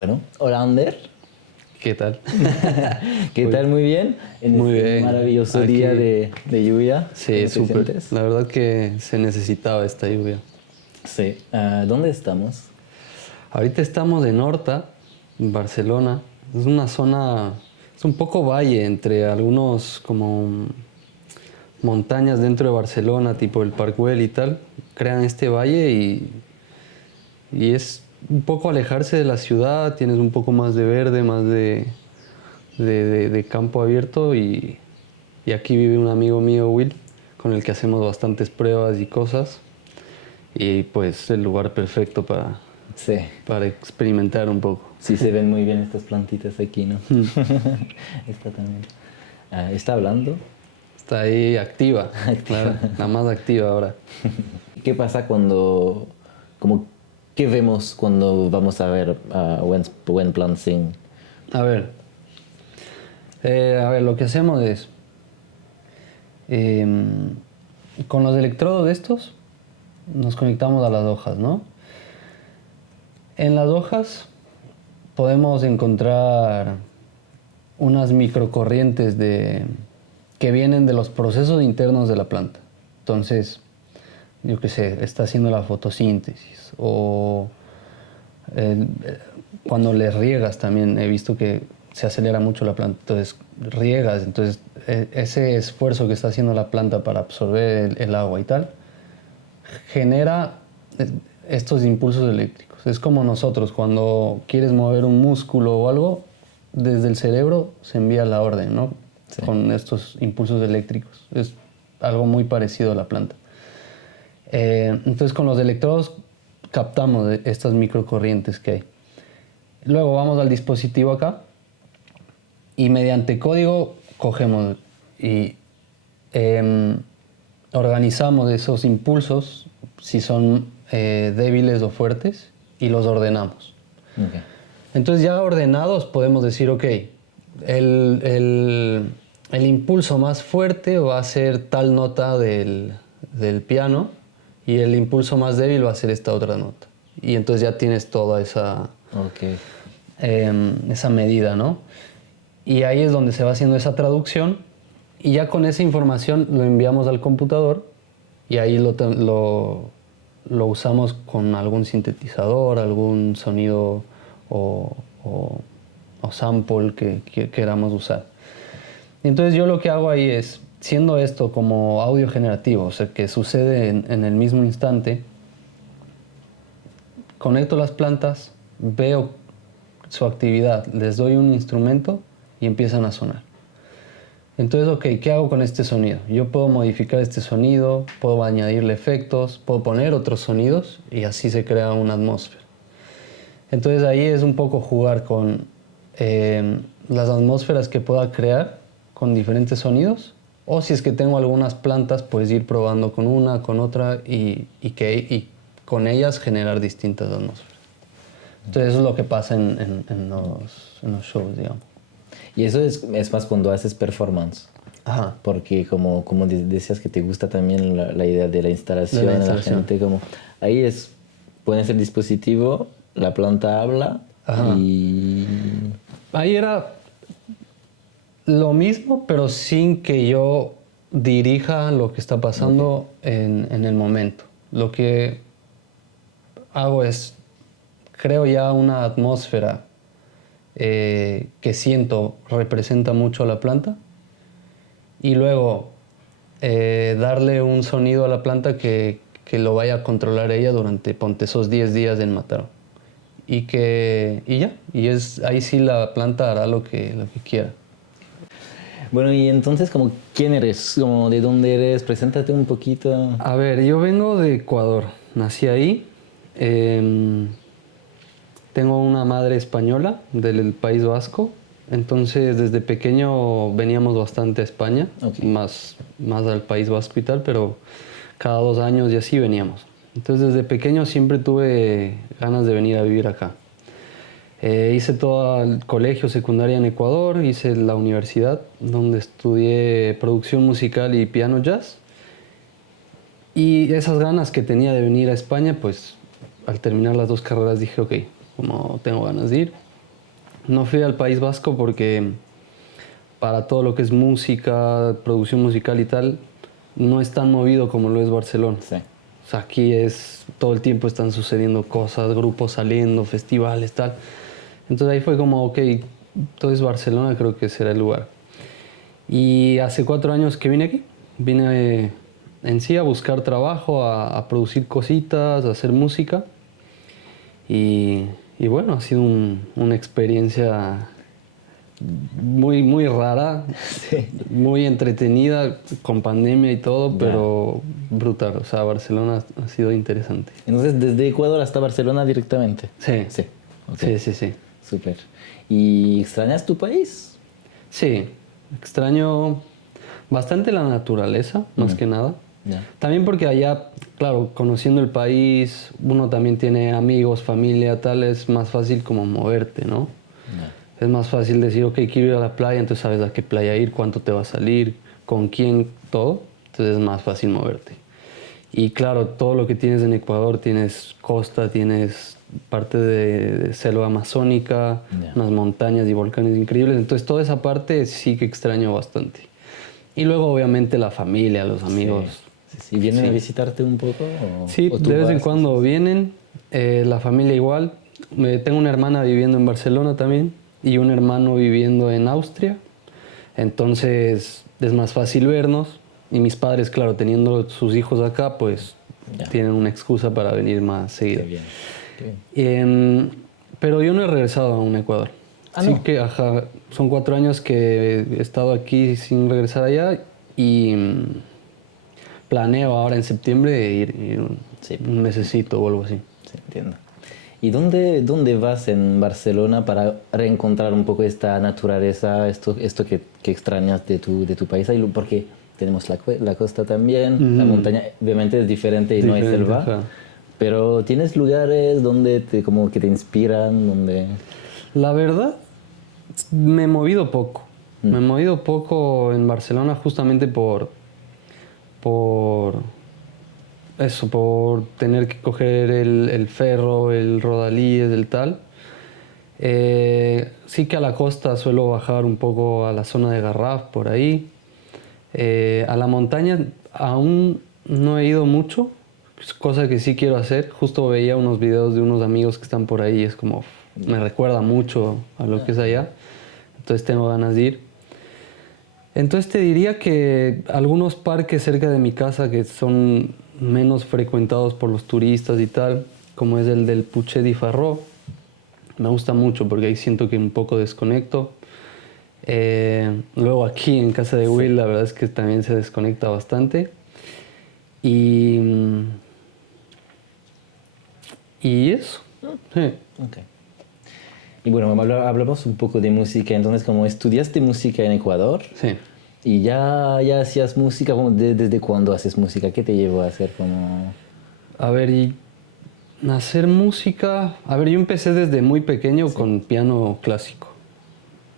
Bueno, hola Ander, ¿Qué tal? ¿qué tal? Muy bien. En Muy este bien. maravilloso Aquí- día de lluvia. Sí, ¿Cómo te súper. sientes? La verdad que se necesitaba esta lluvia. Sí. ¿Dónde estamos? Ahorita estamos en Horta, en Barcelona. Es una zona, es un poco valle entre algunos como montañas dentro de Barcelona, tipo el Parc Güell y tal. Crean este valle y es un poco alejarse de la ciudad, tienes un poco más de verde, más de campo abierto y aquí vive un amigo mío, Will, con el que hacemos bastantes pruebas y cosas. Y pues el lugar perfecto Sí. para experimentar un poco. Sí, se ven muy bien estas plantitas aquí, ¿no? Esta también. ¿Está hablando? Está ahí activa, Activa. la más activa ahora. ¿Qué pasa cuando, como, qué vemos cuando vamos a ver Wen Plan Sing? A ver, lo que hacemos es, em, con los electrodos de estos, nos conectamos a las hojas, ¿no? En las hojas podemos encontrar unas microcorrientes que vienen de los procesos internos de la planta. Entonces, yo qué sé, está haciendo la fotosíntesis o eh, cuando le riegas también he visto que se acelera mucho la planta. Entonces, riegas, entonces ese esfuerzo que está haciendo la planta para absorber el agua y tal, genera estos impulsos eléctricos. Es como nosotros, cuando quieres mover un músculo o algo, desde el cerebro se envía la orden, ¿no? Sí. Con estos impulsos eléctricos. Es algo muy parecido a la planta. Entonces, con los electrodos captamos estas microcorrientes que hay. Luego vamos al dispositivo acá y mediante código cogemos y organizamos esos impulsos, si son débiles o fuertes, y los ordenamos. Okay. Entonces ya ordenados podemos decir, ok, el impulso más fuerte va a ser tal nota del piano y el impulso más débil va a ser esta otra nota. Y entonces ya tienes toda Okay. esa medida, ¿no? Y ahí es donde se va haciendo esa traducción y ya con esa información lo enviamos al computador y ahí lo usamos con algún sintetizador, algún sonido o, o- o sample que queramos usar. Entonces yo lo que hago ahí es, siendo esto como audio generativo, o sea, que sucede en el mismo instante, conecto las plantas, veo su actividad, les doy un instrumento y empiezan a sonar. Entonces, ok, ¿qué hago con este sonido? Yo puedo modificar este sonido, puedo añadirle efectos, puedo poner otros sonidos y así se crea una atmósfera. Entonces ahí es un poco jugar con las atmósferas que pueda crear con diferentes sonidos, o si es que tengo algunas plantas, pues ir probando con una, con otra y con ellas generar distintas atmósferas. Entonces eso es lo que pasa en los shows, digamos. Y eso es más cuando haces performance. Ajá. Porque como decías que te gusta también la idea de la instalación, De la instalación. gente como ahí es, pones el dispositivo, la planta habla. Ajá. Y Ahí era lo mismo, pero sin que yo dirija lo que está pasando en el momento. Lo que hago es, creo ya una atmósfera que siento representa mucho a la planta y luego darle un sonido a la planta que lo vaya a controlar ella durante, ponte, esos 10 días en Mataró. Y ya, ahí sí la planta hará lo que quiera. bueno, y entonces como quién eres, como de dónde eres, preséntate un poquito. A ver, yo vengo de Ecuador, nací ahí. Tengo una madre española del País Vasco, entonces desde pequeño veníamos bastante a España, Okay. más al País Vasco y tal, pero cada 2 años y así veníamos. Entonces desde pequeño siempre tuve ganas de venir a vivir acá. Hice todo el colegio secundaria en Ecuador, hice la universidad donde estudié producción musical y piano jazz. Y esas ganas que tenía de venir a España, pues al terminar las dos carreras dije, ok, como tengo ganas de ir, No fui al País Vasco porque para todo lo que es música, producción musical y tal, no es tan movido como lo es Barcelona. Sí. O sea, aquí es, todo el tiempo están sucediendo cosas, grupos saliendo, festivales, tal. Entonces ahí fue como, ok, entonces Barcelona creo que será el lugar. Y hace 4 años que vine aquí, vine en sí a buscar trabajo, a producir cositas, a hacer música. Y bueno, ha sido una experiencia muy, muy rara, Sí. muy entretenida, con pandemia y todo, Ya. pero brutal. O sea, Barcelona ha sido interesante. Entonces, desde Ecuador hasta Barcelona directamente. Sí, Sí. Ok. sí, sí, sí. Súper. ¿Y extrañas tu país? Sí, extraño bastante la naturaleza, más que nada. Ya. También porque allá, claro, conociendo el país, uno también tiene amigos, familia, tal, es más fácil como moverte, ¿no? Ya. Es más fácil decir, ok, quiero ir a la playa, entonces sabes a qué playa ir, cuánto te va a salir, con quién, todo. Entonces es más fácil moverte. Y claro, todo lo que tienes en Ecuador, tienes costa, tienes parte de selva amazónica, Ya. unas montañas y volcanes increíbles. Entonces toda esa parte sí que extraño bastante. Y luego obviamente la familia, los amigos. Sí, sí. ¿Vienen Sí. a visitarte un poco? Sí, ¿O tú de vez en vas? cuando vienen, la familia igual. Tengo una hermana viviendo en Barcelona también y un hermano viviendo en Austria. Entonces es más fácil vernos. Y mis padres, claro, teniendo sus hijos acá, pues Ya. tienen una excusa para venir más seguido. Qué bien. Qué bien. Pero yo no he regresado aún a Ecuador. Ah, Sí ¿no? que, ajá, son 4 años que he estado aquí sin regresar allá y planeo ahora en septiembre ir Sí. un mesecito o algo así. Sí, entiendo. ¿Y dónde vas en Barcelona para reencontrar un poco esta naturaleza, esto que extrañas de tu país? Porque tenemos la costa también, la montaña obviamente es diferente y no es Diferente, selva, ajá. pero ¿tienes lugares donde como que te inspiran, donde... La verdad, me he movido poco. Me he movido poco en Barcelona justamente por eso, por tener que coger el ferro, el rodalíes, el tal. Sí que a la costa suelo bajar un poco a la zona de Garraf, por ahí. A la montaña aún no he ido mucho, es cosa que sí quiero hacer. Justo veía unos videos de unos amigos que están por ahí y es como, me recuerda mucho a lo que es allá. Entonces tengo ganas de ir. Entonces te diría que algunos parques cerca de mi casa que son menos frecuentados por los turistas y tal, como es el del Puig de Ferró, me gusta mucho porque ahí siento que un poco desconecto. Luego aquí en casa de Will la verdad es que también se desconecta bastante. Y, y eso. Sí. Ok. Y bueno, hablamos un poco de música, entonces como estudiaste música en Ecuador Sí. y ya hacías música, ¿desde cuándo haces música? ¿Qué te llevó a hacer como...? A ver, y hacer música. A ver, yo empecé desde muy pequeño con piano clásico.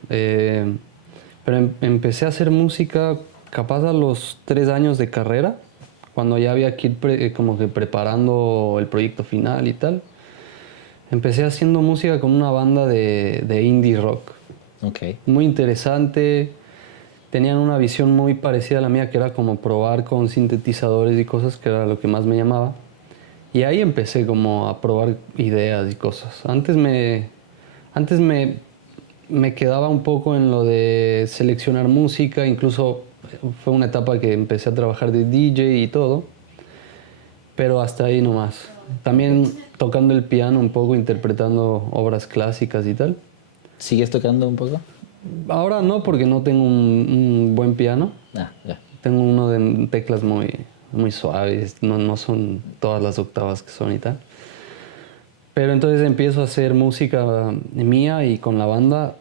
Pero empecé a hacer música capaz a los 3 años de carrera, cuando ya había que ir como que preparando el proyecto final y tal. Empecé haciendo música con una banda de indie rock. Ok. Muy interesante. Tenían una visión muy parecida a la mía, que era como probar con sintetizadores y cosas, que era lo que más me llamaba. Y ahí empecé como a probar ideas y cosas. Antes me quedaba un poco en lo de seleccionar música, incluso fue una etapa que empecé a trabajar de DJ y todo, pero hasta ahí nomás. También tocando el piano un poco, interpretando obras clásicas y tal. ¿Sigues tocando un poco? Ahora no, porque no tengo un buen piano. Ah, ya. Tengo uno de teclas muy, muy suaves, no son todas las octavas que son y tal. Pero entonces empiezo a hacer música mía y con la banda,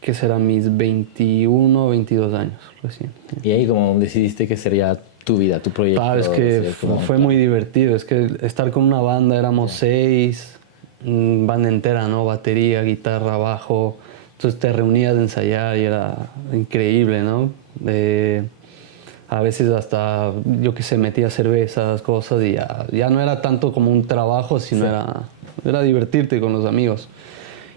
que serán mis 21 o 22 años recién. Y ahí como decidiste que sería tu vida, tu proyecto. Es que sí, como, fue claro. muy divertido. Es que estar con una banda, éramos 6, banda entera, ¿no? Batería, guitarra, bajo. Entonces te reunías a ensayar y era increíble, ¿no? A veces hasta, yo que sé, metía cervezas, cosas y ya no era tanto como un trabajo, sino era divertirte con los amigos.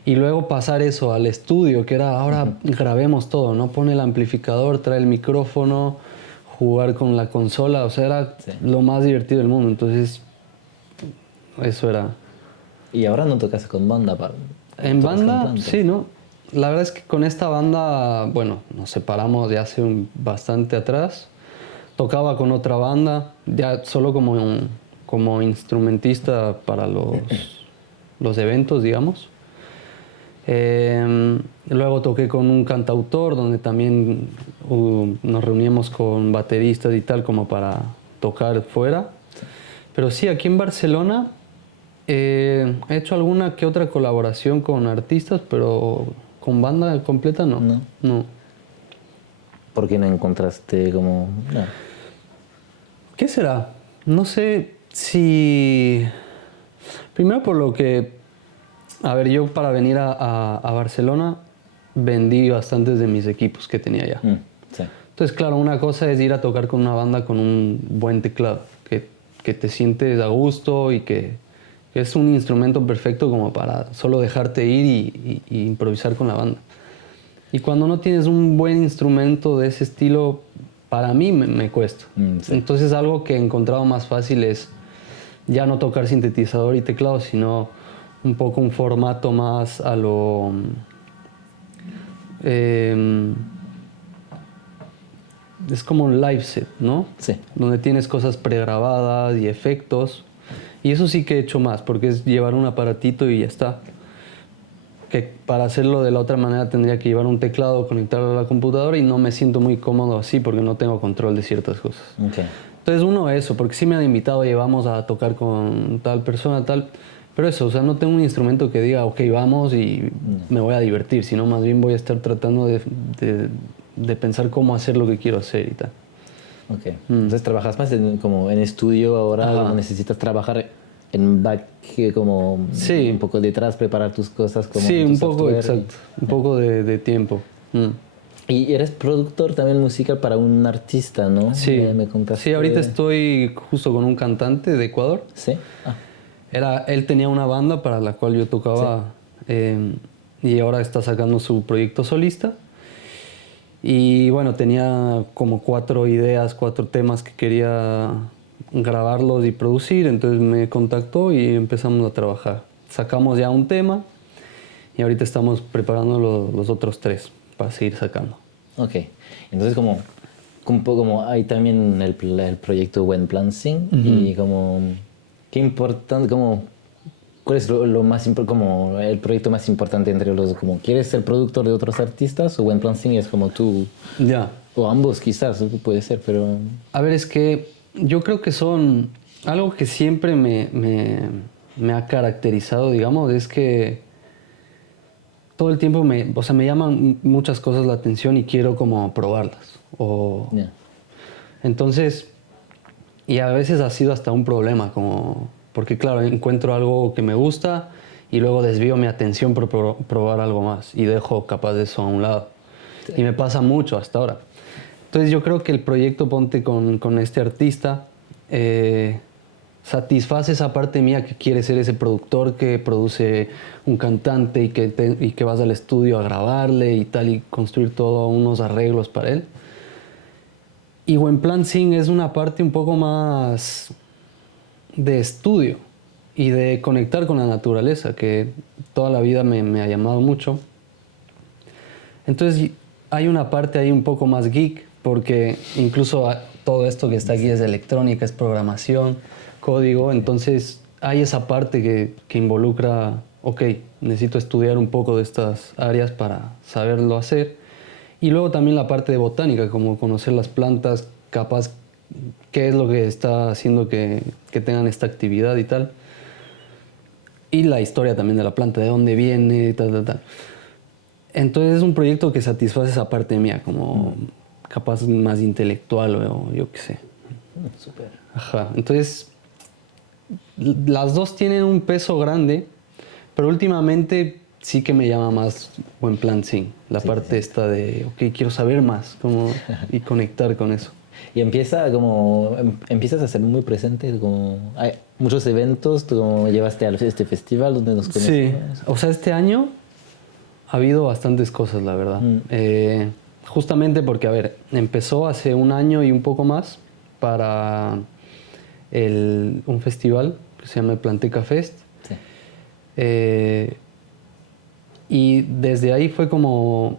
Y luego pasar eso al estudio, que era ahora grabemos todo, ¿no? Pone el amplificador, trae el micrófono, jugar con la consola, o sea, era lo más divertido del mundo. Entonces, eso era. Y ahora no tocas con banda, En tocas con banda, plantas. sí, ¿no? La verdad es que con esta banda, bueno, nos separamos de hace bastante atrás. Tocaba con otra banda, ya solo como instrumentista para los eventos, digamos. Luego toqué con un cantautor donde también nos reuníamos con bateristas y tal como para tocar fuera. Pero sí, aquí en Barcelona he hecho alguna que otra colaboración con artistas, pero con banda completa no. No. ¿Por qué no encontraste como...? No. ¿Qué será? No sé si... Primero por lo que... A ver, yo para venir a Barcelona vendí bastantes de mis equipos que tenía allá. Sí. Entonces, claro, una cosa es ir a tocar con una banda con un buen teclado, que te sientes a gusto y que es un instrumento perfecto como para solo dejarte ir y improvisar con la banda. Y cuando no tienes un buen instrumento de ese estilo, para mí me cuesta. Sí. Entonces, algo que he encontrado más fácil es ya no tocar sintetizador y teclado, sino un poco un formato más a lo... es como un live set, ¿no? Sí. Donde tienes cosas pregrabadas y efectos. Y eso sí que he hecho más, porque es llevar un aparatito y ya está. Que para hacerlo de la otra manera tendría que llevar un teclado, conectarlo a la computadora y no me siento muy cómodo así porque no tengo control de ciertas cosas. Okay. Entonces uno eso, porque sí me han invitado, oye, vamos a tocar con tal persona, tal... Pero eso, o sea, no tengo un instrumento que diga, ok, vamos y me voy a divertir, sino más bien voy a estar tratando de pensar cómo hacer lo que quiero hacer y tal. Ok. Entonces trabajas más como en estudio ahora, Ajá. como necesitas trabajar en back, como Sí. un poco detrás, preparar tus cosas como Sí, tu un poco, software exacto. Un poco de tiempo. Y eres productor también musical para un artista, ¿no? Sí. Me contaste. Sí, ahorita estoy justo con un cantante de Ecuador. ¿Sí? Ah. Él tenía una banda para la cual yo tocaba y ahora está sacando su proyecto solista. Y bueno, tenía como 4 ideas, 4 temas que quería grabarlos y producir, entonces me contactó y empezamos a trabajar. Sacamos ya un tema y ahorita estamos preparando los otros 3 para seguir sacando. Ok. Entonces como hay también el proyecto Buen Plan Sing y como qué importante, como ¿cuál es lo más como el proyecto más importante entre los dos? Como ¿quieres ser productor de otros artistas o Buen Plan Sing es como tú? Ya. O ambos quizás, puede ser, pero... A ver, es que yo creo que son... Algo que siempre me ha caracterizado, digamos, es que todo el tiempo me llaman muchas cosas la atención y quiero como probarlas. Yeah. Entonces, y a veces ha sido hasta un problema, como... Porque claro, encuentro algo que me gusta y luego desvío mi atención por probar algo más y dejo capaz de eso a un lado. Sí. Y me pasa mucho hasta ahora. Entonces yo creo que el proyecto Ponte con este artista satisface esa parte mía que quiere ser ese productor que produce un cantante y que vas al estudio a grabarle y tal y construir todos unos arreglos para él. Y Buen Plan Sing es una parte un poco más de estudio y de conectar con la naturaleza, que toda la vida me ha llamado mucho. Entonces hay una parte ahí un poco más geek, porque incluso todo esto que está aquí es electrónica, es programación, código, entonces hay esa parte que involucra, ok, necesito estudiar un poco de estas áreas para saberlo hacer. Y luego también la parte de botánica, como conocer las plantas, capaz qué es lo que está haciendo que tengan esta actividad y tal. Y la historia también de la planta, de dónde viene, tal. Entonces es un proyecto que satisface esa parte mía, como capaz más intelectual o yo qué sé. Súper. Ajá, entonces las dos tienen un peso grande, pero últimamente sí que me llama más Buen Plan Sing. La parte esta de, ok, quiero saber más y conectar con eso. Y empiezas a ser muy presente, como hay muchos eventos, tú como llevaste a este festival donde nos conocimos. Sí, o sea, este año Ha habido bastantes cosas, la verdad. Justamente porque, a ver, empezó hace un año y un poco más para un festival que se llama el Planteca Fest. Sí. Y desde ahí fue como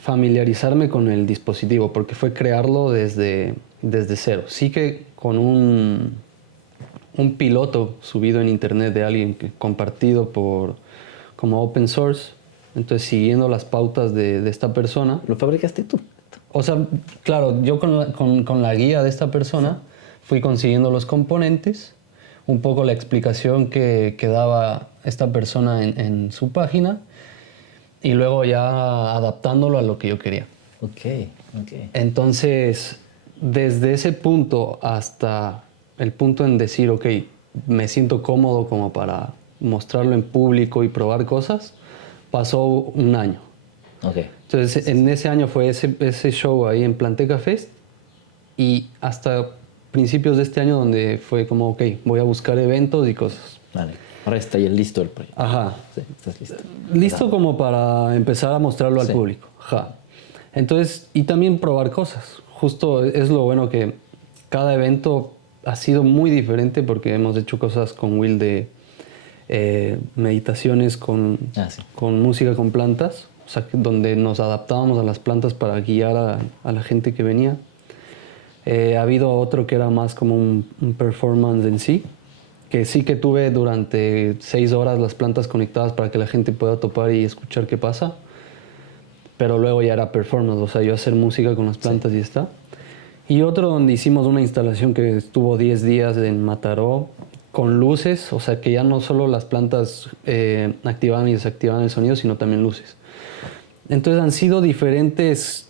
familiarizarme con el dispositivo, porque fue crearlo desde cero. Sí que con un piloto subido en internet de alguien compartido como open source, entonces siguiendo las pautas de esta persona. ¿Lo fabricaste tú? O sea, claro, yo con la guía de esta persona fui consiguiendo los componentes, un poco la explicación que daba esta persona en su página y luego ya adaptándolo a lo que yo quería. Ok. Entonces, desde ese punto hasta el punto en decir, ok, me siento cómodo como para mostrarlo en público y probar cosas, pasó un año. Ok. Entonces, en ese año fue ese show ahí en Planteca Fest y hasta principios de este año donde fue como, ok, voy a buscar eventos y cosas. Vale. Ahora está ya listo el proyecto. Ajá. Sí, estás listo. Listo como para empezar a mostrarlo al Sí. público. Ajá. Entonces, y también probar cosas. Justo es lo bueno que cada evento ha sido muy diferente porque hemos hecho cosas con Will de meditaciones con música con plantas, o sea, donde nos adaptábamos a las plantas para guiar a la gente que venía. Ha habido otro que era más como un performance en sí, que sí que tuve durante 6 horas las plantas conectadas para que la gente pueda topar y escuchar qué pasa, pero luego ya era performance, o sea, yo hacer música con las plantas y está. Y otro donde hicimos una instalación que estuvo 10 días en Mataró con luces, o sea, que ya no solo las plantas activaban y desactivaban el sonido, sino también luces. Entonces han sido diferentes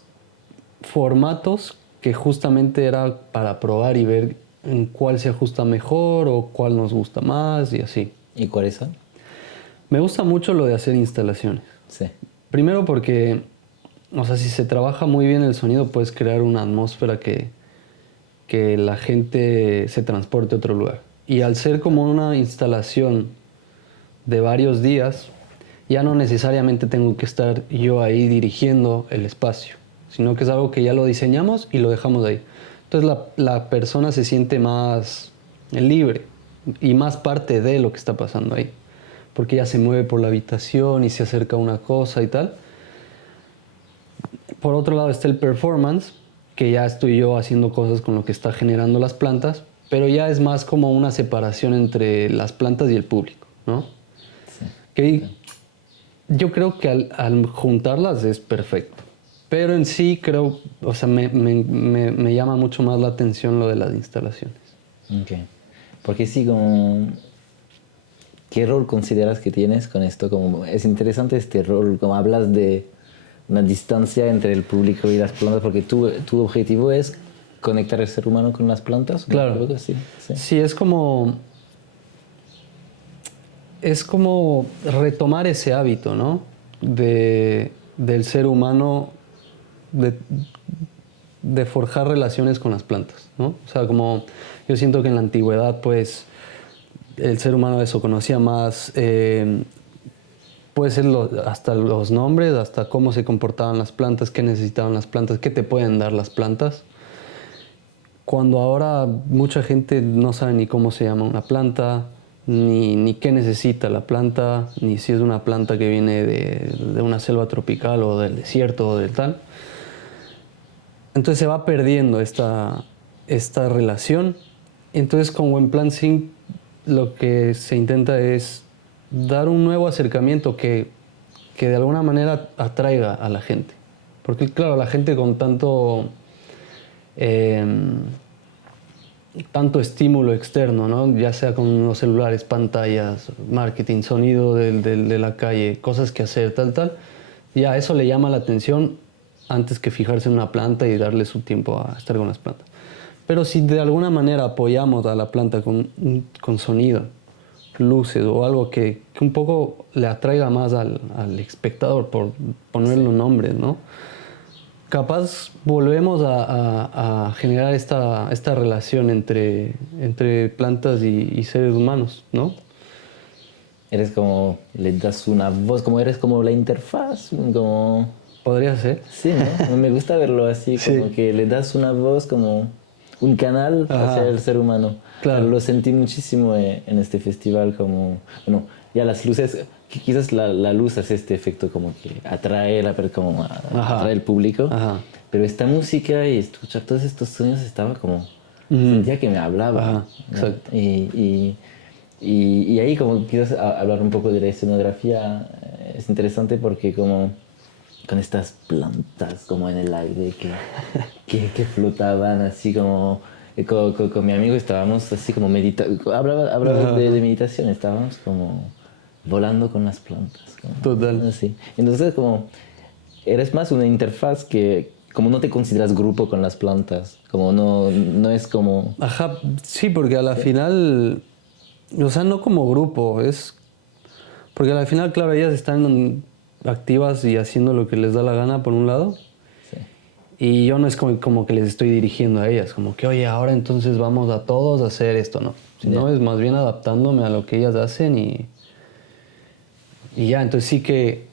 formatos que justamente era para probar y ver en cuál se ajusta mejor o cuál nos gusta más y así. ¿Y cuáles son? Me gusta mucho lo de hacer instalaciones. Sí. Primero porque, o sea, si se trabaja muy bien el sonido, puedes crear una atmósfera que la gente se transporte a otro lugar. Y al ser como una instalación de varios días, ya no necesariamente tengo que estar yo ahí dirigiendo el espacio, sino que es algo que ya lo diseñamos y lo dejamos ahí. Entonces la persona se siente más libre y más parte de lo que está pasando ahí, porque ya se mueve por la habitación y se acerca a una cosa y tal. Por otro lado está el performance, que ya estoy yo haciendo cosas con lo que está generando las plantas, pero ya es más como una separación entre las plantas y el público, ¿no? Sí. Que yo creo que al juntarlas es perfecto. Pero en sí creo, o sea, me llama mucho más la atención lo de las instalaciones. Ok. Porque sí, como... ¿Qué rol consideras que tienes con esto? Como, es interesante este rol, como hablas de una distancia entre el público y las plantas, porque tu objetivo es conectar el ser humano con las plantas. Claro. Creo que sí. Sí, es como retomar ese hábito, ¿no? Del ser humano de forjar relaciones con las plantas, ¿no? O sea, como yo siento que en la antigüedad, pues, el ser humano eso conocía más, puede ser hasta los nombres, hasta cómo se comportaban las plantas, qué necesitaban las plantas, qué te pueden dar las plantas. Cuando ahora mucha gente no sabe ni cómo se llama una planta, ni qué necesita la planta, ni si es una planta que viene de una selva tropical o del desierto o del tal. Entonces se va perdiendo esta relación. Entonces con Wemplantzing lo que se intenta es dar un nuevo acercamiento que de alguna manera atraiga a la gente. Porque claro, la gente con tanto estímulo externo, ¿no? Ya sea con los celulares, pantallas, marketing, sonido de la calle, cosas que hacer, tal, ya eso le llama la atención antes que fijarse en una planta y darle su tiempo a estar con las plantas. Pero si de alguna manera apoyamos a la planta con sonido, luces o algo que un poco le atraiga más al espectador, por ponerle un nombre, ¿no? Capaz volvemos a generar esta relación entre plantas y seres humanos, ¿no? eres como, le das una voz, como eres como la interfaz, como... Podría ser. Sí, ¿no? Me gusta verlo así, Sí. como que le das una voz, como un canal Ajá. hacia el ser humano. Claro. Lo sentí muchísimo en este festival, como, bueno, ya las luces, que quizás la luz hace este efecto como que atrae, como Ajá. atrae el público, Ajá. pero esta música y escuchar todos estos sonidos estaba como, Ujú. sentía que me hablaba. Ajá, ¿no? exacto. Y ahí como quizás hablar un poco de la escenografía es interesante porque como con estas plantas como en el aire que flotaban así como con mi amigo estábamos así como meditando, hablaba de meditación, estábamos como volando con las plantas. Total. Así. Entonces como eres más una interfaz que como no te consideras grupo con las plantas, como no es como... Ajá, sí, porque a la final, o sea, no como grupo, es... Porque a la final, claro, ellas están activas y haciendo lo que les da la gana por un lado. Sí. Y yo no es como que les estoy dirigiendo a ellas, como que, oye, ahora entonces vamos a todos a hacer esto, ¿no? Sino es más bien adaptándome a lo que ellas hacen y ya, entonces sí que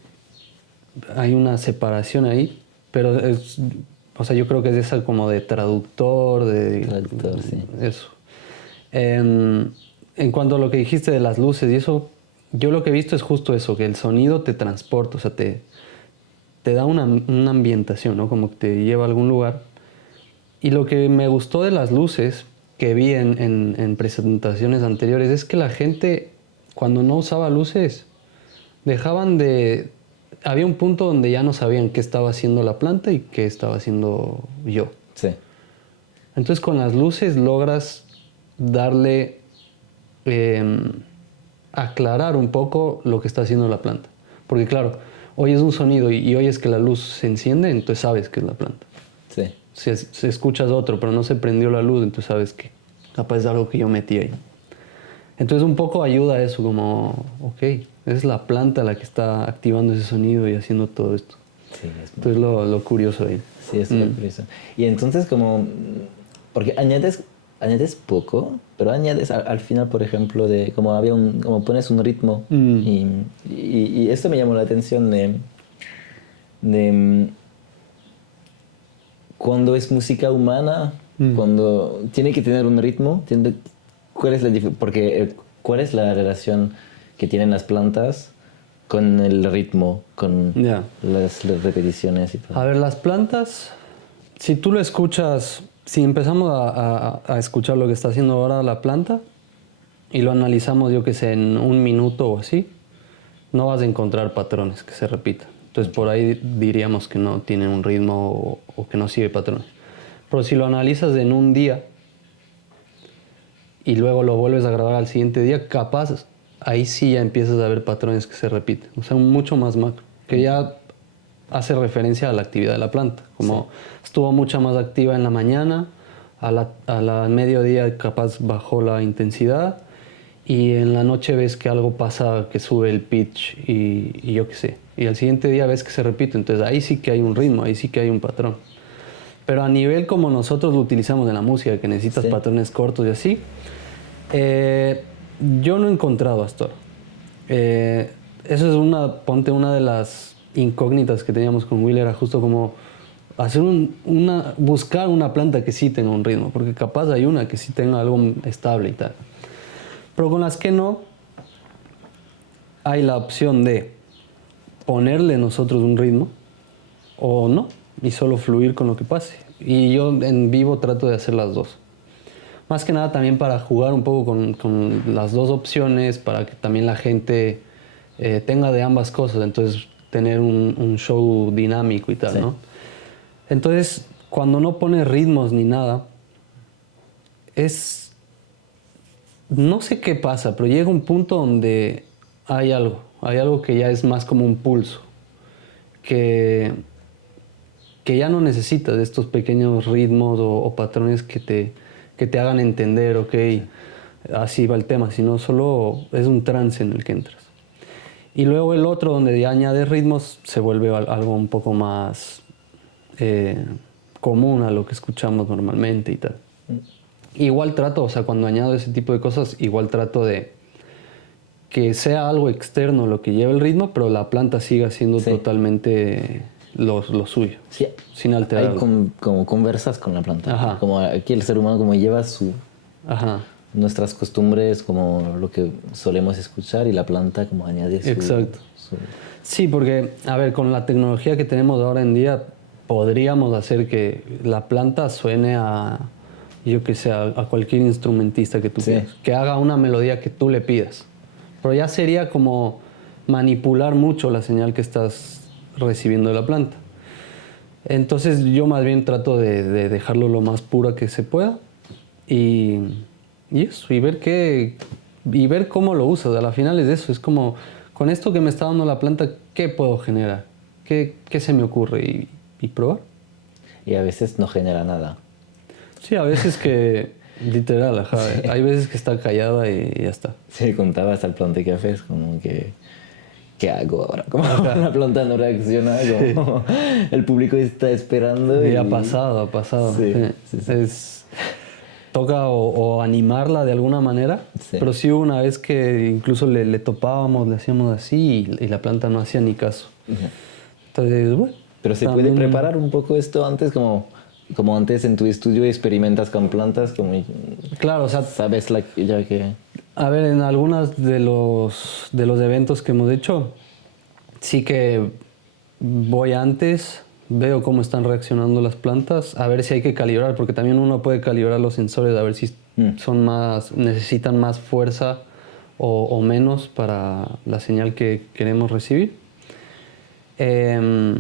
hay una separación ahí, pero es, o sea, yo creo que es esa como de traductor, de... Traductor, sí. Eso. En cuanto a lo que dijiste de las luces y eso, yo lo que he visto es justo eso, que el sonido te transporta, o sea, te da una ambientación, ¿no? Como que te lleva a algún lugar. Y lo que me gustó de las luces que vi en presentaciones anteriores es que la gente, cuando no usaba luces, dejaban de... Había un punto donde ya no sabían qué estaba haciendo la planta y qué estaba haciendo yo. Sí. Entonces con las luces logras darle, aclarar un poco lo que está haciendo la planta. Porque claro, oyes un sonido y oyes que la luz se enciende, entonces sabes que es la planta. Sí. Si escuchas otro, pero no se prendió la luz, entonces sabes que capaz es algo que yo metí ahí. Entonces un poco ayuda a eso, como, ok, es la planta la que está activando ese sonido y haciendo todo esto. Sí, es Entonces lo curioso ahí. Sí, es súper curioso. Y entonces como, porque añades poco, pero añades al final, por ejemplo, de como como pones un ritmo y esto me llamó la atención de cuando es música humana, cuando tiene que tener un ritmo, ¿cuál es porque cuál es la relación que tienen las plantas con el ritmo, con Ya. las repeticiones y todo? A ver, las plantas, si tú lo escuchas, si empezamos a escuchar lo que está haciendo ahora la planta y lo analizamos, yo que sé, en un minuto o así, no vas a encontrar patrones que se repitan. Entonces por ahí diríamos que no tiene un ritmo o que no sigue patrones. Pero si lo analizas en un día y luego lo vuelves a grabar al siguiente día, capaz ahí sí ya empiezas a ver patrones que se repiten. O sea, mucho más macro, que ya hace referencia a la actividad de la planta. Como estuvo mucho más activa en la mañana, a la mediodía capaz bajó la intensidad y en la noche ves que algo pasa, que sube el pitch y yo qué sé. Y al siguiente día ves que se repite. Entonces ahí sí que hay un ritmo, ahí sí que hay un patrón. Pero a nivel como nosotros lo utilizamos en la música, que necesitas patrones cortos y así, yo no he encontrado hasta ahora. Eso es una de las incógnitas que teníamos con Will, era justo como hacer buscar una planta que sí tenga un ritmo, porque capaz hay una que sí tenga algo estable y tal. Pero con las que no, hay la opción de ponerle nosotros un ritmo o no, y solo fluir con lo que pase. Y yo en vivo trato de hacer las dos. Más que nada también para jugar un poco con las dos opciones, para que también la gente tenga de ambas cosas, entonces tener un show dinámico y tal, ¿no? Entonces, cuando no pones ritmos ni nada, no sé qué pasa, pero llega un punto donde hay algo que ya es más como un pulso, que ya no necesitas de estos pequeños ritmos o patrones que te hagan entender, ok, así va el tema, sino solo es un trance en el que entras. Y luego el otro, donde ya añades ritmos, se vuelve algo un poco más común a lo que escuchamos normalmente y tal. Igual trato, o sea, cuando añado ese tipo de cosas, igual trato de que sea algo externo lo que lleve el ritmo, pero la planta siga siendo totalmente lo suyo, Sí, sin alterarlo. como conversas con la planta. Ajá. Como aquí el ser humano como lleva Ajá, nuestras costumbres, como lo que solemos escuchar y la planta como añade exacto. su- Sí, porque, a ver, con la tecnología que tenemos ahora en día, podríamos hacer que la planta suene a, yo que sé, a cualquier instrumentista que tú Sí. quieras, que haga una melodía que tú le pidas. Pero ya sería como manipular mucho la señal que estás recibiendo de la planta. Entonces yo más bien trato de dejarlo lo más pura que se pueda y, y eso, y ver cómo lo usas. A la final es eso, es como, con esto que me está dando la planta, ¿qué puedo generar? ¿Qué se me ocurre? Y probar. y a veces no genera nada. Sí, a veces que, literal, ajá, hay veces que está callada y ya está. Sí, contabas al planta de cafés como que ¿qué hago ahora? Como la planta no reacciona, como el público está esperando Y y ha pasado, ha pasado. Sí, Sí. sí, sí. Toca o animarla de alguna manera, Sí. pero sí hubo una vez que incluso le topábamos, le hacíamos así y la planta no hacía ni caso. Entonces, bueno. Pero se puede también- preparar un poco esto antes, como antes en tu estudio experimentas con plantas, como Claro, o sea, sabes ya que... a ver, en algunos de los eventos que hemos hecho, sí que voy antes, veo cómo están reaccionando las plantas, a ver si hay que calibrar, porque también uno puede calibrar los sensores, a ver si son necesitan más fuerza o menos para la señal que queremos recibir. Em,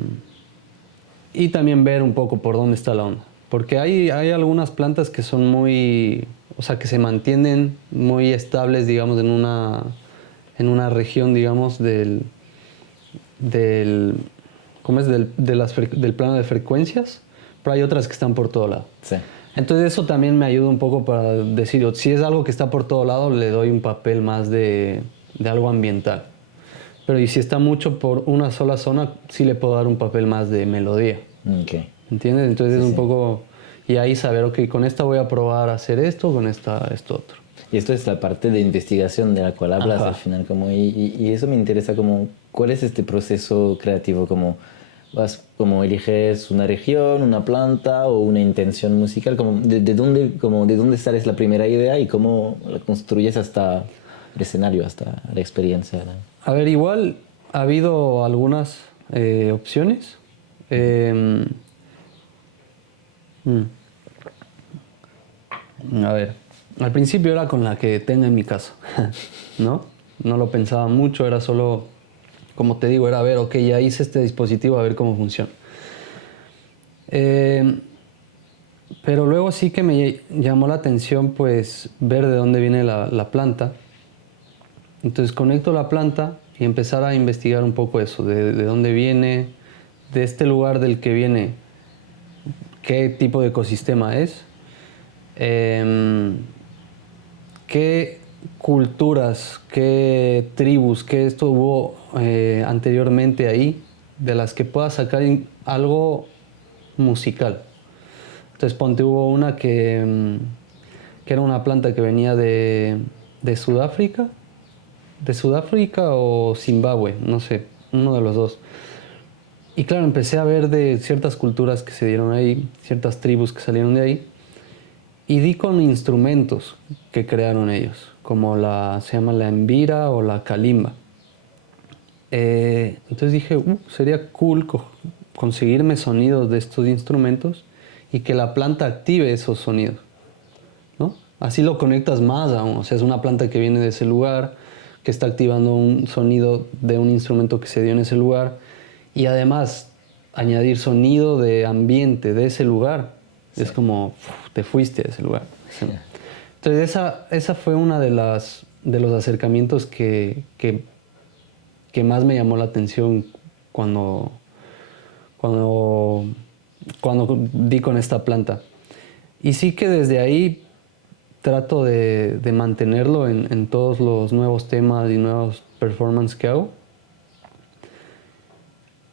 y también ver un poco por dónde está la onda. Porque hay algunas plantas que son muy, o sea, que se mantienen muy estables, digamos, en una región, digamos, ¿cómo es? Del plano de frecuencias, pero hay otras que están por todo lado. Sí. Entonces eso también me ayuda un poco para decir, si es algo que está por todo lado, le doy un papel más de algo ambiental. Pero y si está mucho por una sola zona, sí le puedo dar un papel más de melodía. Ok. ¿Entiendes? Entonces es un sí. poco... Y ahí saber, ok, con esta voy a probar a hacer esto, con esta esto otro. Y esto es la parte de investigación de la cual hablas Ajá. al final, y eso me interesa, como, ¿cuál es este proceso creativo? Como eliges una región, una planta o una intención musical, de dónde sales la primera idea y cómo la construyes hasta el escenario, hasta la experiencia, ¿no? A ver, igual ha habido algunas opciones. A ver, al principio era con la que tenga en mi casa, ¿no? No lo pensaba mucho, era solo, como te digo, era a ver, ok, ya hice este dispositivo, a ver cómo funciona. Pero luego sí que me llamó la atención, pues, ver de dónde viene la planta. Entonces conecto la planta y empezar a investigar un poco eso, de dónde viene, de este lugar del que viene, qué tipo de ecosistema es, qué culturas, qué tribus, qué esto hubo anteriormente ahí, de las que pueda sacar algo musical. Entonces ponte, hubo una que era una planta que venía de Sudáfrica, o Zimbabue, no sé, uno de los dos. Y claro, empecé a ver de ciertas culturas que se dieron ahí, ciertas tribus que salieron de ahí, y di con instrumentos que crearon ellos, como se llama la embira o la kalimba. Entonces dije, sería cool conseguirme sonidos de estos instrumentos y que la planta active esos sonidos, ¿no? Así lo conectas más aún, o sea, es una planta que viene de ese lugar, que está activando un sonido de un instrumento que se dio en ese lugar, y además añadir sonido de ambiente de ese lugar, sí. Es como te fuiste a ese lugar. Sí. Entonces esa fue una de los acercamientos que más me llamó la atención cuando di con esta planta. Y sí que desde ahí trato de mantenerlo en todos los nuevos temas y nuevos performances que hago.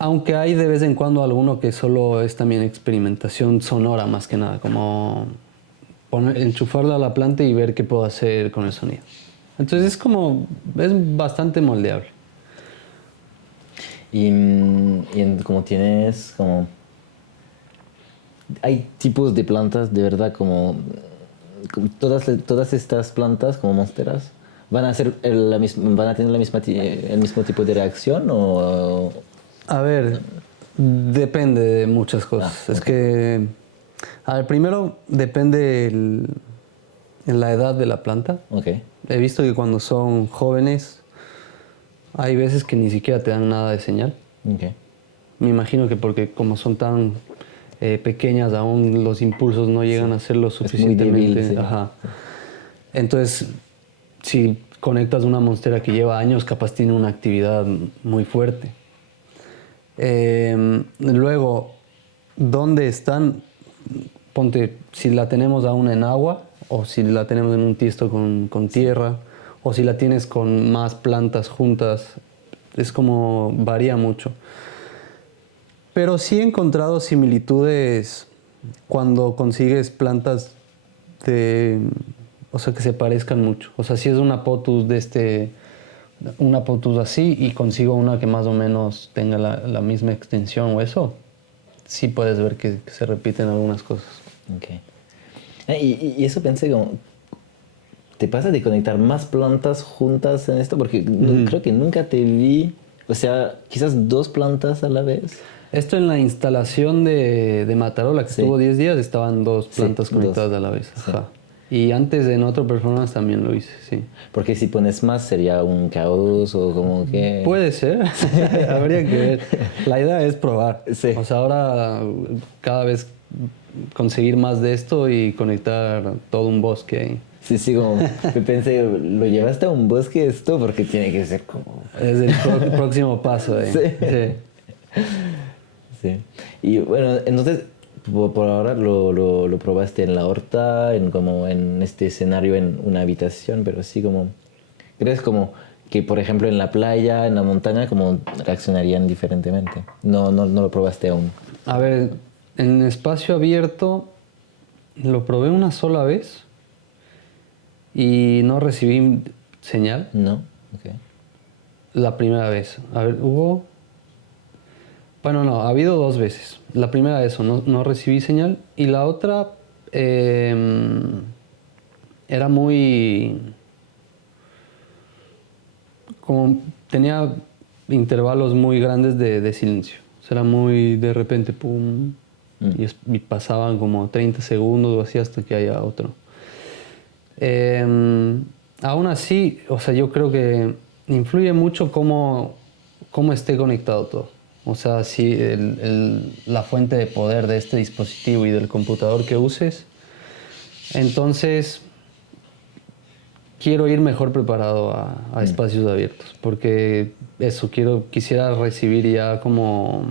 Aunque hay de vez en cuando alguno que solo es también experimentación sonora más que nada, como enchufarla a la planta y ver qué puedo hacer con el sonido. Entonces es bastante moldeable. Como tienes, como... Hay tipos de plantas de verdad como todas estas plantas como monsteras van a hacer van a tener el mismo tipo de reacción o... A ver, depende de muchas cosas. Es que, a ver, primero depende en la edad de la planta. Ok. He visto que cuando son jóvenes hay veces que ni siquiera te dan nada de señal. Ok. Me imagino que porque como son tan pequeñas aún los impulsos no llegan a ser lo suficientemente... Es muy débil, sí. Ajá. Entonces, si conectas una monstera que lleva años, capaz tiene una actividad muy fuerte. Luego, ¿dónde están? Ponte, si la tenemos aún en agua, o si la tenemos en un tiesto con tierra, o si la tienes con más plantas juntas, es como varía mucho. Pero sí he encontrado similitudes cuando consigues plantas o sea, que se parezcan mucho. O sea, si es una pothos una pothos así y consigo una que más o menos tenga la misma extensión o eso, sí puedes ver que se repiten algunas cosas. Ok. Y eso pensé como... ¿Te pasa de conectar más plantas juntas en esto? Porque creo que nunca te vi... O sea, quizás 2 plantas a la vez. Esto en la instalación de Mataró, la que Sí. estuvo 10 días, estaban 2 Sí, plantas conectadas 2. a la vez. Sí. Ajá. Y antes en otro performance también lo hice, sí. Porque si pones más sería un caos o como que... Puede ser, habría que ver. La idea es probar. Sí. O sea, ahora cada vez conseguir más de esto y conectar todo un bosque ahí. Sí, como que pensé, ¿lo llevaste a un bosque esto? Porque tiene que ser como... Es el próximo paso ahí. Sí. Sí. Sí. Y bueno, entonces, por ahora lo probaste en la horta, como en este escenario, en una habitación, pero sí como... ¿Crees como que, por ejemplo, en la playa, en la montaña, como reaccionarían diferentemente? No lo probaste aún. A ver, en espacio abierto lo probé una sola vez y no recibí señal ¿No? Ok. la primera vez. A ver, bueno, no, ha habido 2 veces. La primera vez no recibí señal y la otra era muy... como tenía intervalos muy grandes de silencio. O sea, era muy de repente, pum, y pasaban como 30 segundos o así hasta que haya otro. Aún así, o sea, yo creo que influye mucho cómo esté conectado todo. O sea, si la fuente de poder de este dispositivo y del computador que uses, entonces quiero ir mejor preparado a espacios abiertos, porque eso, quisiera recibir ya como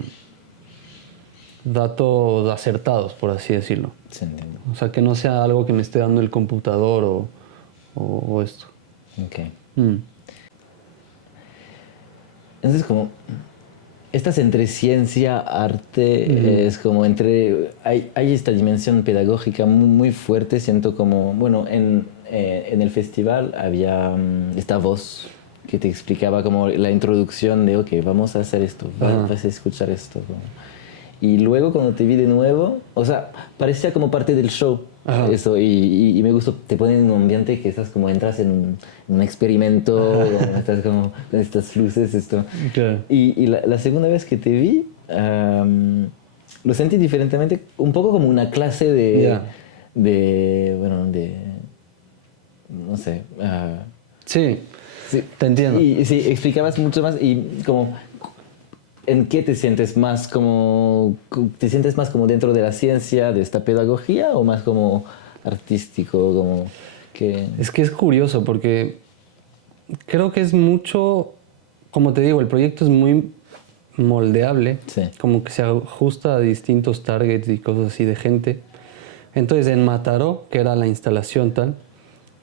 datos acertados, por así decirlo. Sí, entiendo. O sea, que no sea algo que me esté dando el computador o esto. Ok. Entonces, como... Estás entre ciencia, arte, es como entre... Hay esta dimensión pedagógica muy fuerte, siento como... Bueno, en el festival había esta voz que te explicaba como la introducción de, ok, vamos a hacer esto, vas a escuchar esto. Como. Y luego cuando te vi de nuevo, o sea, parecía como parte del show. Ajá. Eso, y me gustó, te ponen en un ambiente que estás como entras en un experimento, estás como con estas luces, esto. Okay. Y la segunda vez que te vi, lo sentí diferentemente, un poco como una clase bueno, no sé. Sí, te entiendo. Y sí, explicabas mucho más y como... ¿En qué te sientes más como... ¿Te sientes más como dentro de la ciencia, de esta pedagogía o más como artístico? Como que... Es que es curioso porque creo que es mucho... Como te digo, el proyecto es muy moldeable. Sí. Como que se ajusta a distintos targets y cosas así de gente. Entonces en Mataró, que era la instalación tal,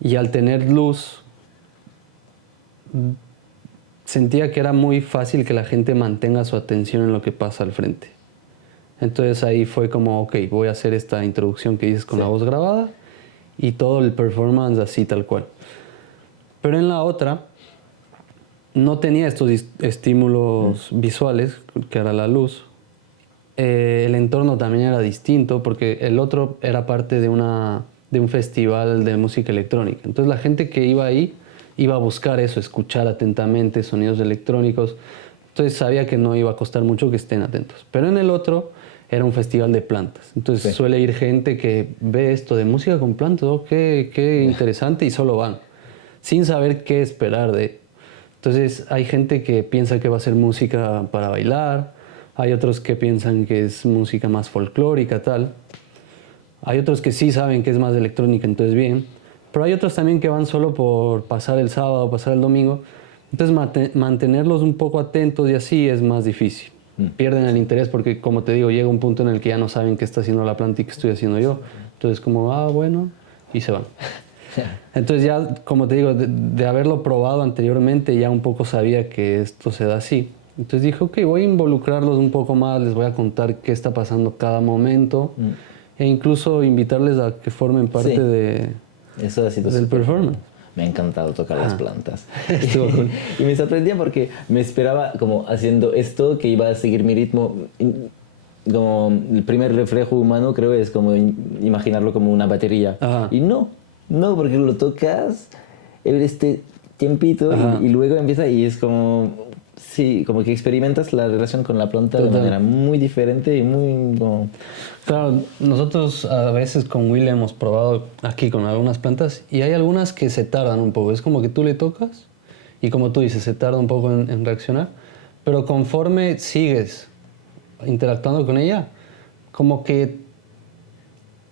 y al tener luz... sentía que era muy fácil que la gente mantenga su atención en lo que pasa al frente. Entonces ahí fue como, ok, voy a hacer esta introducción que dices con la voz grabada y todo el performance así tal cual. Pero en la otra no tenía estos estímulos visuales, que era la luz. El entorno también era distinto porque el otro era parte de un festival de música electrónica. Entonces la gente que iba ahí iba a buscar eso, escuchar atentamente sonidos electrónicos. Entonces sabía que no iba a costar mucho que estén atentos. Pero en el otro era un festival de plantas. Entonces suele ir gente que ve esto de música con plantas, oh, qué interesante, y solo van, sin saber qué esperar de. Entonces hay gente que piensa que va a ser música para bailar, hay otros que piensan que es música más folclórica, tal. Hay otros que sí saben que es más electrónica, entonces bien. Pero hay otros también que van solo por pasar el sábado, pasar el domingo. Entonces mantenerlos un poco atentos y así es más difícil. Pierden el interés porque, como te digo, llega un punto en el que ya no saben qué está haciendo la planta y qué estoy haciendo yo. Entonces como, bueno, y se van. Entonces ya, como te digo, de haberlo probado anteriormente, ya un poco sabía que esto se da así. Entonces dije, ok, voy a involucrarlos un poco más, les voy a contar qué está pasando cada momento e incluso invitarles a que formen parte Eso ha sido del performance. Me ha encantado tocar las plantas. Y me sorprendía porque me esperaba, como haciendo esto, que iba a seguir mi ritmo. Como el primer reflejo humano, creo, es como imaginarlo como una batería. Ajá. Y no, porque lo tocas este tiempito y luego empieza y es como, sí, como que experimentas la relación con la planta de manera muy diferente y muy como... Claro, nosotros a veces con Will hemos probado aquí con algunas plantas y hay algunas que se tardan un poco. Es como que tú le tocas y, como tú dices, se tarda un poco en reaccionar, pero conforme sigues interactuando con ella, como que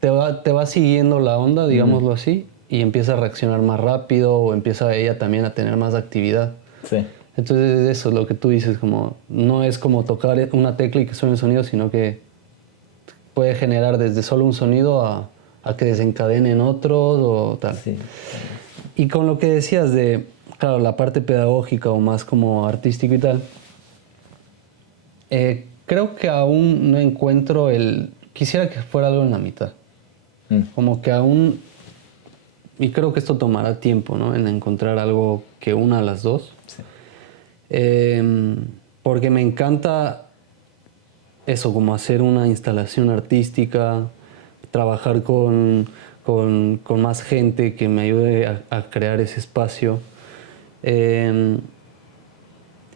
te va siguiendo la onda, digámoslo así, y empieza a reaccionar más rápido o empieza ella también a tener más actividad. Sí. Entonces eso es lo que tú dices, como no es como tocar una tecla y que suene el sonido, sino que puede generar desde solo un sonido a que desencadenen otros o tal. Sí. Y con lo que decías de, claro, la parte pedagógica o más como artístico y tal, creo que aún no encuentro quisiera que fuera algo en la mitad. Como que aún, y creo que esto tomará tiempo, ¿no? En encontrar algo que una las dos. Sí. Porque me encanta eso, como hacer una instalación artística, trabajar con más gente que me ayude a crear ese espacio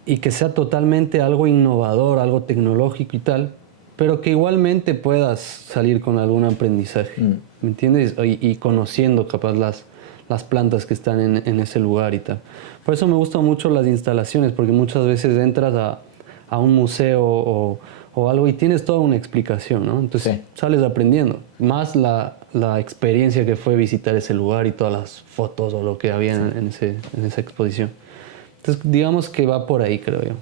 y que sea totalmente algo innovador, algo tecnológico y tal, pero que igualmente puedas salir con algún aprendizaje, ¿me entiendes? Y conociendo capaz las plantas que están en ese lugar y tal. Por eso me gustan mucho las instalaciones, porque muchas veces entras a un museo o algo y tienes toda una explicación, ¿no? Entonces sales aprendiendo. Más la experiencia que fue visitar ese lugar y todas las fotos o lo que había en esa exposición. Entonces digamos que va por ahí, creo yo.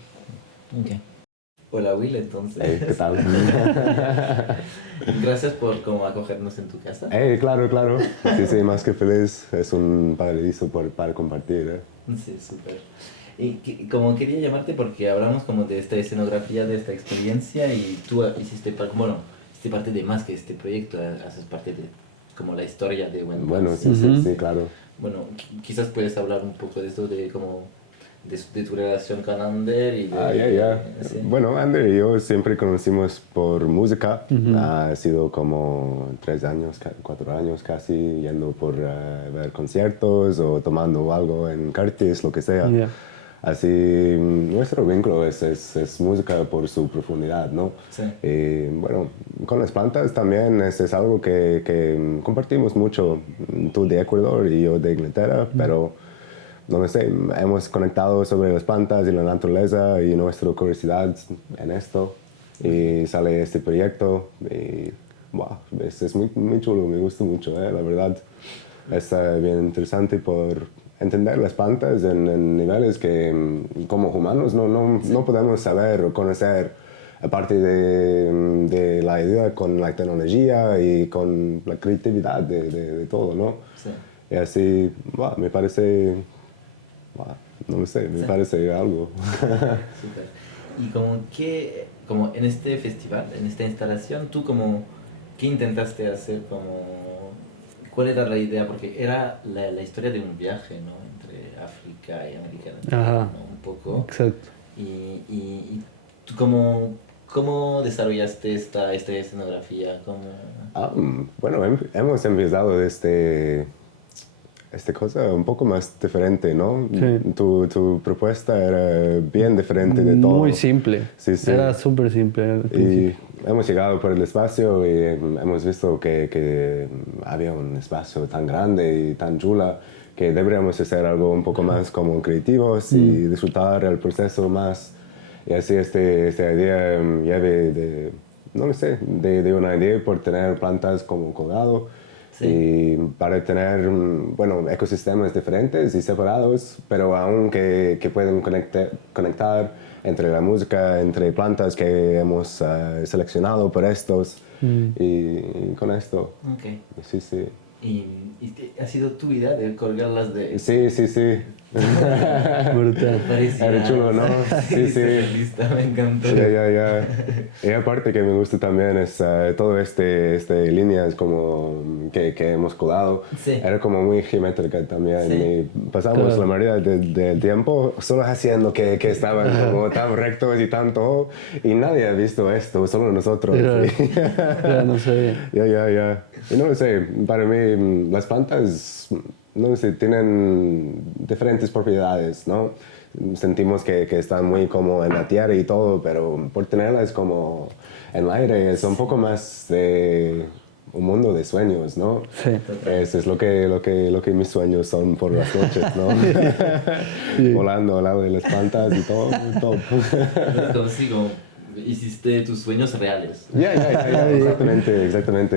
Okay. Hola Will, entonces. Hey, ¿qué tal? Gracias por como acogernos en tu casa. Hey, claro. Sí, más que feliz. Es un paraíso para compartir. Sí, súper. Y como quería llamarte porque hablamos como de esta escenografía, de esta experiencia y tú hiciste parte de más que este proyecto, haces parte de como la historia de When Bueno, sí, claro. Bueno, quizás puedes hablar un poco de esto, de como de tu relación con Ander y de... Sí. Bueno, Ander y yo siempre conocimos por música. Ha sido como 3 años, 4 años casi, yendo por ver conciertos o tomando algo en Curtis, lo que sea. Así, nuestro vínculo es música por su profundidad, ¿no? Sí. Y bueno, con las plantas también es algo que compartimos mucho. Tú de Ecuador y yo de Inglaterra, pero no sé, hemos conectado sobre las plantas y la naturaleza y nuestra curiosidad en esto. Y sale este proyecto y wow, es muy chulo, me gusta mucho, la verdad. Está bien interesante por entender las plantas en niveles que como humanos no podemos saber o conocer, aparte de la idea con la tecnología y con la creatividad de todo, ¿no? Sí. Y así, me parece, no lo sé, me parece algo. Súper. Y como en este festival, en esta instalación, tú ¿qué intentaste hacer? ¿Cuál era la idea? Porque era la historia de un viaje, ¿no? Entre África y América Latina, Ajá. ¿no? Un poco. Exacto. Y tú cómo desarrollaste esta escenografía? Bueno, hemos empezado desde esta cosa un poco más diferente, ¿no? Sí. Tu propuesta era bien diferente de todo. Muy simple. Sí, sí. Era súper simple al Y principio. hemos llegado por el espacio y hemos visto que había un espacio tan grande y tan chula que deberíamos hacer algo un poco más como creativos y disfrutar el proceso más. Y así esta idea ya no lo sé, de una idea por tener plantas como colgado. Sí. Y para tener, bueno, ecosistemas diferentes y separados, pero aún que pueden conectar entre la música, entre plantas que hemos seleccionado por estos y con esto. Okay. Sí, sí. ¿Y ha sido tu idea de colgarlas de...? Sí, sí, sí. Brutal. Parecía- Era chulo, ¿no? Sí, sí. Surrealista, me encantó. Ya. Y aparte que me gusta también es todo este líneas como que hemos colado. Sí. Era como muy geométrica también. Sí. Y pasamos Claro. la mayoría del tiempo solo haciendo que estaban como tan rectos y tanto. Y nadie ha visto esto, solo nosotros. Claro. Y- Ya no sabía. Ya. Y no lo sé, para mí las plantas, no lo sé, tienen diferentes propiedades, ¿no? Sentimos que están muy como en la tierra y todo, pero por tenerlas como en el aire es un poco más de un mundo de sueños, ¿no? Sí. Eso es lo que mis sueños son por las noches, ¿no? Volando al lado de las plantas y todo, top. Como si como hiciste tus sueños reales. Ya, exactamente.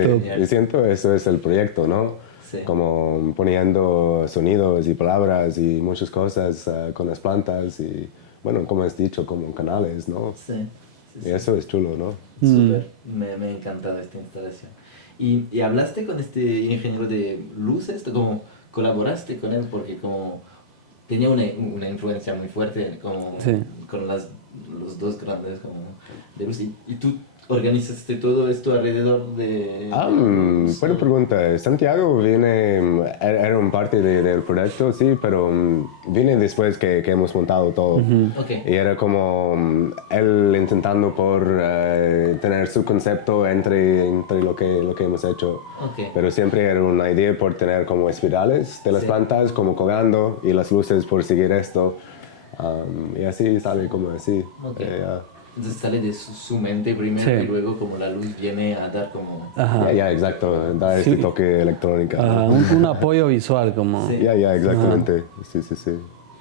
Top. Y siento eso es el proyecto, ¿no? Sí. Como poniendo sonidos y palabras y muchas cosas con las plantas y, bueno, como has dicho, como canales, ¿no? Sí. Y eso es chulo, ¿no? Súper. Me ha encantado esta instalación. ¿Y hablaste con este ingeniero de luces? ¿Cómo colaboraste con él? Porque como tenía una influencia muy fuerte como Sí. con los dos grandes como de luz. ¿Y tú organizaste todo esto alrededor de...? Buena pregunta. Santiago era un parte del proyecto, sí, pero viene después que hemos montado todo. Ok. Y era como él intentando por tener su concepto entre lo que hemos hecho. Ok. Pero siempre era una idea por tener como espirales de las Sí. plantas, como colgando, y las luces por seguir esto. Y así sale como así. Ok. Ya. Entonces sale de su mente primero Sí. y luego como la luz viene a dar como... Ajá. Ya, exacto. Da este toque electrónico. Ajá, un apoyo visual como... Sí. Ya, exactamente. Sí.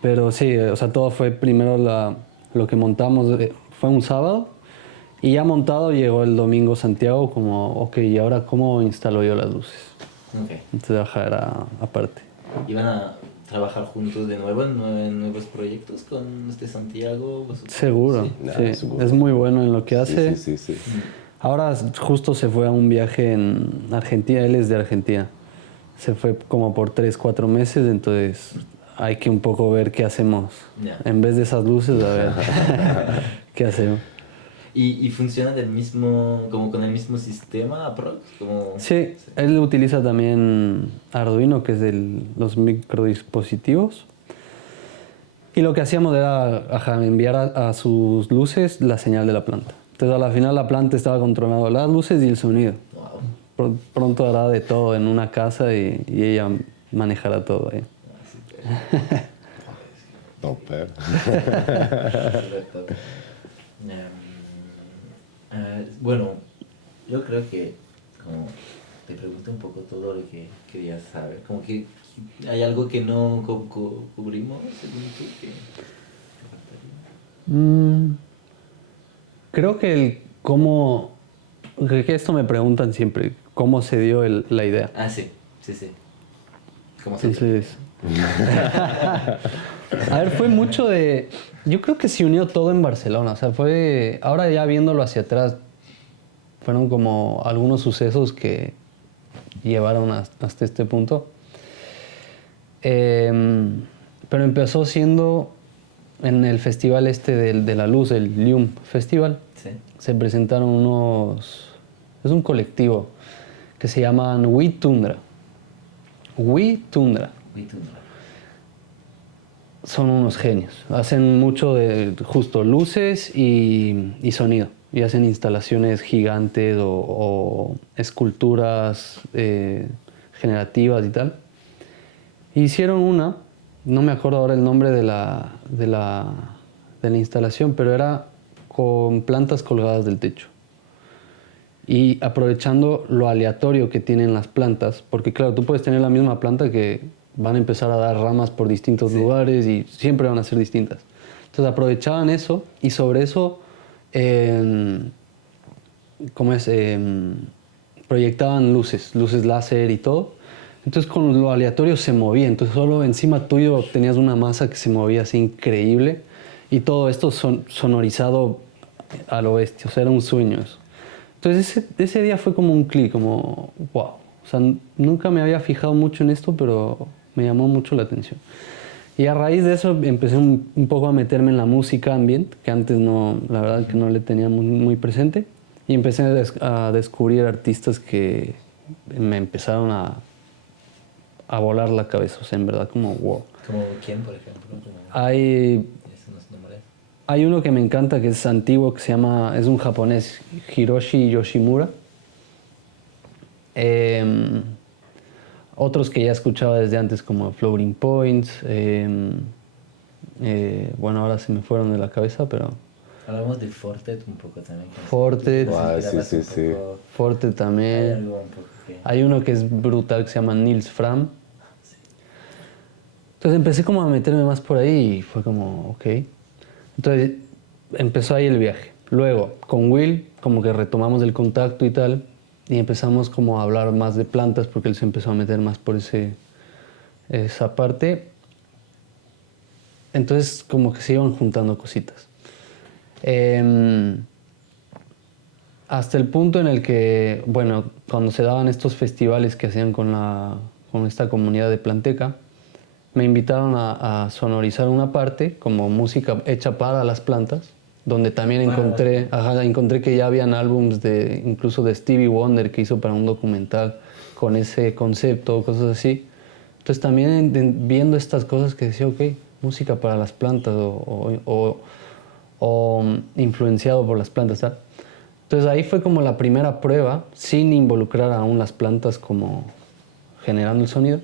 Pero sí, o sea, todo fue primero lo que montamos, fue un sábado y ya montado llegó el domingo Santiago como, ok, ¿y ahora cómo instalo yo las luces? Ok. Entonces ajá, era aparte. ¿Y van a trabajar juntos de nuevo en nuevos proyectos con este Santiago? ¿Vosotros? Seguro, Sí. sí. seguro. Es muy bueno en lo que hace. Sí. Ahora justo se fue a un viaje en Argentina, él es de Argentina. Se fue como por 3-4 meses, entonces hay que un poco ver qué hacemos. Ya. En vez de esas luces, a ver qué hacemos. ¿Y funciona como con el mismo sistema aprox? Como... Sí, él utiliza también Arduino, que es de los microdispositivos. Y lo que hacíamos era enviar a sus luces la señal de la planta. Entonces, a la final, la planta estaba controlando las luces y el sonido. Wow. Pronto hará de todo en una casa y ella manejará todo ahí. Super. Perfecto. Bueno, yo creo que como te pregunté un poco todo lo que querías saber. Como que hay algo que no cubrimos, según tú, que faltaría. Creo que que esto me preguntan siempre, cómo se dio la idea. Ah, sí. ¿Cómo se llama? Entonces, a ver, fue mucho de... Yo creo que se unió todo en Barcelona. O sea, ahora ya viéndolo hacia atrás, fueron como algunos sucesos que llevaron hasta este punto. Pero empezó siendo en el festival de la luz, el LIUM Festival. Sí. Se presentaron es un colectivo que se llaman We Tundra. We Tundra. Muy tundra. son unos genios. Hacen mucho de justo luces y sonido. Y hacen instalaciones gigantes o esculturas generativas y tal. Hicieron una, no me acuerdo ahora el nombre de la instalación, pero era con plantas colgadas del techo. Y aprovechando lo aleatorio que tienen las plantas, porque claro, tú puedes tener la misma planta que van a empezar a dar ramas por distintos lugares y siempre van a ser distintas. Entonces aprovechaban eso y sobre eso proyectaban luces láser y todo. Entonces con lo aleatorio se movía, entonces solo encima tuyo tenías una masa que se movía así increíble y todo esto sonorizado a lo bestia, o sea, era un sueño eso. Entonces ese día fue como un clic, como wow. O sea, nunca me había fijado mucho en esto, pero me llamó mucho la atención. Y a raíz de eso empecé un poco a meterme en la música ambient, que antes no, la verdad que no le tenía muy presente. Y empecé a descubrir artistas que me empezaron a volar la cabeza, o sea, en verdad como wow. ¿Como quién, por ejemplo? Hay uno que me encanta, que es antiguo, que es un japonés, Hiroshi Yoshimura. Otros que ya escuchaba desde antes, como Floating Points. Bueno, ahora se me fueron de la cabeza, pero... Hablamos de Fortet un poco también. Fortet. Sí. Fortet también. Hay uno que es brutal, que se llama Nils Fram. Sí. Entonces empecé como a meterme más por ahí y fue como, ok. Entonces empezó ahí el viaje. Luego, con Will, como que retomamos el contacto y tal, y empezamos como a hablar más de plantas porque él se empezó a meter más por esa parte. Entonces como que se iban juntando cositas. Hasta el punto en el que, bueno, cuando se daban estos festivales que hacían con esta comunidad de Planteca, me invitaron a sonorizar una parte como música hecha para las plantas, donde también encontré que ya habían álbums incluso de Stevie Wonder que hizo para un documental con ese concepto, cosas así. Entonces también viendo estas cosas que decía, ok, música para las plantas o influenciado por las plantas, ¿sabes? Entonces ahí fue como la primera prueba, sin involucrar aún las plantas como generando el sonido.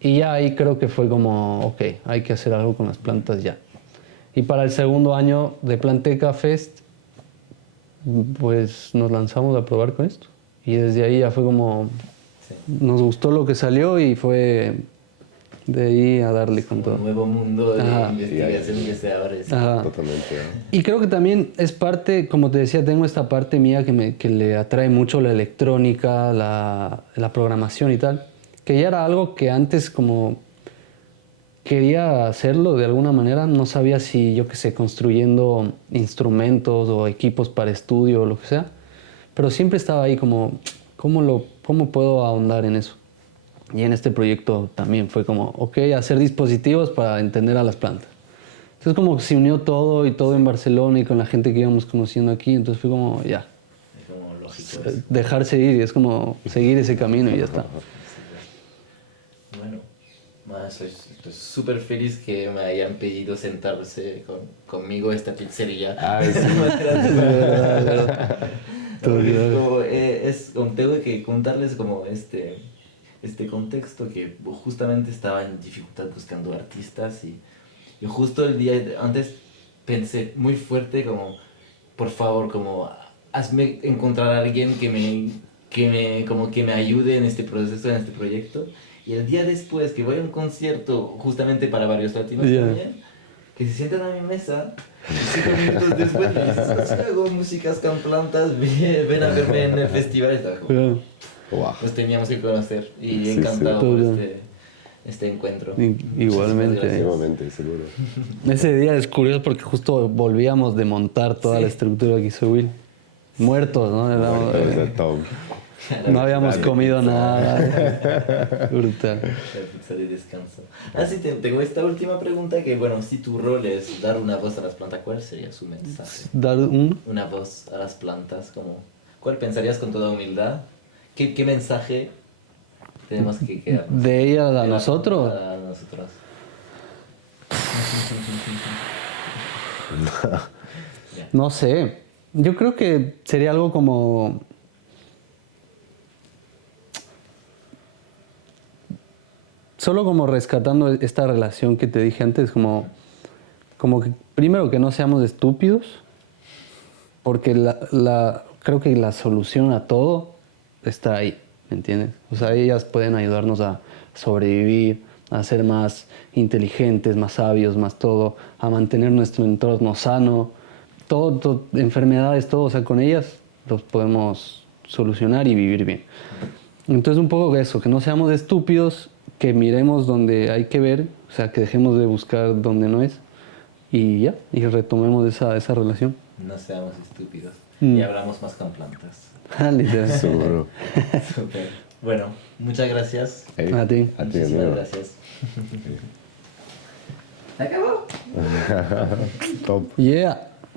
Y ya ahí creo que fue como, ok, hay que hacer algo con las plantas ya. Y para el segundo año de Planteca Fest, pues nos lanzamos a probar con esto. Y desde ahí ya fue como, nos gustó lo que salió y fue de ahí a darle con todo. Un nuevo mundo de investigación que se abre. Totalmente. Y creo que también es parte, como te decía, tengo esta parte mía que le atrae mucho la electrónica, la programación y tal, que ya era algo que antes como quería hacerlo de alguna manera, no sabía si, yo qué sé, construyendo instrumentos o equipos para estudio o lo que sea, pero siempre estaba ahí como, ¿cómo puedo ahondar en eso? Y en este proyecto también fue como, ok, hacer dispositivos para entender a las plantas. Entonces como se unió todo y todo en Barcelona y con la gente que íbamos conociendo aquí, entonces fue como, ya. Es como lógico. Dejarse ir, es como seguir ese camino y ya está. Bueno, estoy súper feliz que me hayan pedido sentarse conmigo a esta pizzería. Tengo que contarles como este contexto que justamente estaba en dificultad buscando artistas y justo el día antes pensé muy fuerte como, por favor, como hazme encontrar a alguien que me ayude en este proceso, en este proyecto. Y el día después que voy a un concierto justamente para varios latinos también, que se sientan a mi mesa y 5 minutos después me dicen, si hago músicas con plantas, ven a verme en el festival. Estaba como, pues teníamos que conocer y encantado por este encuentro. Igualmente. Igualmente, seguro. Ese día es curioso porque justo volvíamos de montar toda la estructura que hizo Will. Muertos, ¿no? No habíamos comido nada. Brutal. La pizza de descanso. Sí, tengo esta última pregunta que, bueno, si tu rol es dar una voz a las plantas, ¿cuál sería su mensaje? ¿Dar una voz a las plantas? ¿Cuál pensarías con toda humildad? ¿Qué mensaje tenemos que quedarnos? ¿De ella a nosotros? A nosotros. No sé. Yo creo que sería algo como... Solo como rescatando esta relación que te dije antes, como que primero que no seamos estúpidos, porque creo que la solución a todo está ahí, ¿me entiendes? O sea, ellas pueden ayudarnos a sobrevivir, a ser más inteligentes, más sabios, más todo, a mantener nuestro entorno sano, todo, enfermedades, todo, o sea, con ellas los podemos solucionar y vivir bien. Entonces un poco eso, que no seamos estúpidos, que miremos donde hay que ver, o sea, que dejemos de buscar donde no es y ya, y retomemos esa relación. No seamos estúpidos. Mm. Y hablamos más con plantas. Literal. Seguro. Súper. Bueno, muchas gracias. Hey, A ti. Muchísimas amigo. gracias. ¿Acabó? Top. Yeah.